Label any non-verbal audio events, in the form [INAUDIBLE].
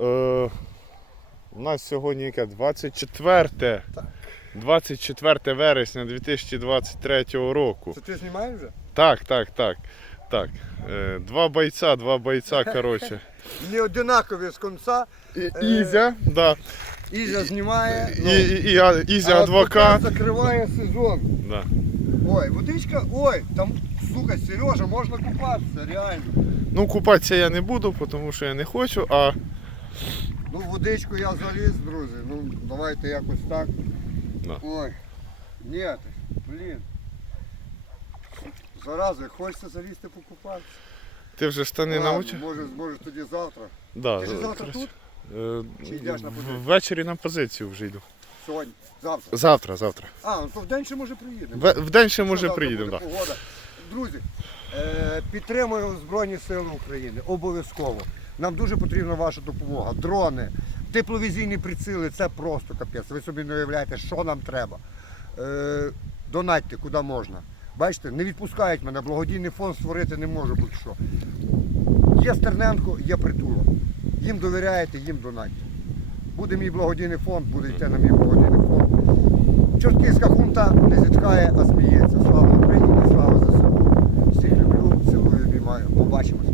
Е, у нас сьогодні яке? 24. Так. 24 вересня 2023 року. Це ти знімаєш вже? Так, так, так. Так. Е, два бойця, два бойця, коротше. [LAUGHS] Не одинакові з кінця. І- Ізя, да. Ізя знімає. І, ну, і, і, Ізя а адвокат. закриває сезон. Да. Ой, водичка, ой, там, слухай, Сережа, можна купатися, реально. Ну, купатися я не буду, тому що я не хочу, а Ну, водичку я заліз, друзі. Ну, давайте якось так. Да. Ой. Ні, блін. Зараза, хочеться залізти покупатися. ти вже штани Ладно, научив? Може, може тоді завтра. Да, Ти ж завтра краще. тут? Е, Чи йдеш на позицію? Ввечері на позицію вже йду. Сьогодні. Завтра. Завтра, завтра. А, ну то в день ще може приїдемо. В, в день ще може завтра приїдемо, буде так. погода. Друзі, е, підтримуємо Збройні Сили України. Обов'язково. Нам дуже потрібна ваша допомога. Дрони, тепловізійні приціли це просто капець. Ви собі не уявляєте, що нам треба. Е, Донатьте, куди можна. Бачите, не відпускають мене, благодійний фонд створити не може будь що. Є Стерненко, є притулок. Їм довіряєте, їм донатьте. Буде мій благодійний фонд, буде йти на мій благодійний фонд. Чортківська хунта не зітхає, а сміється. Слава Україні, слава за собою. Всіх люблю, цілую, обіймаю. Побачимось.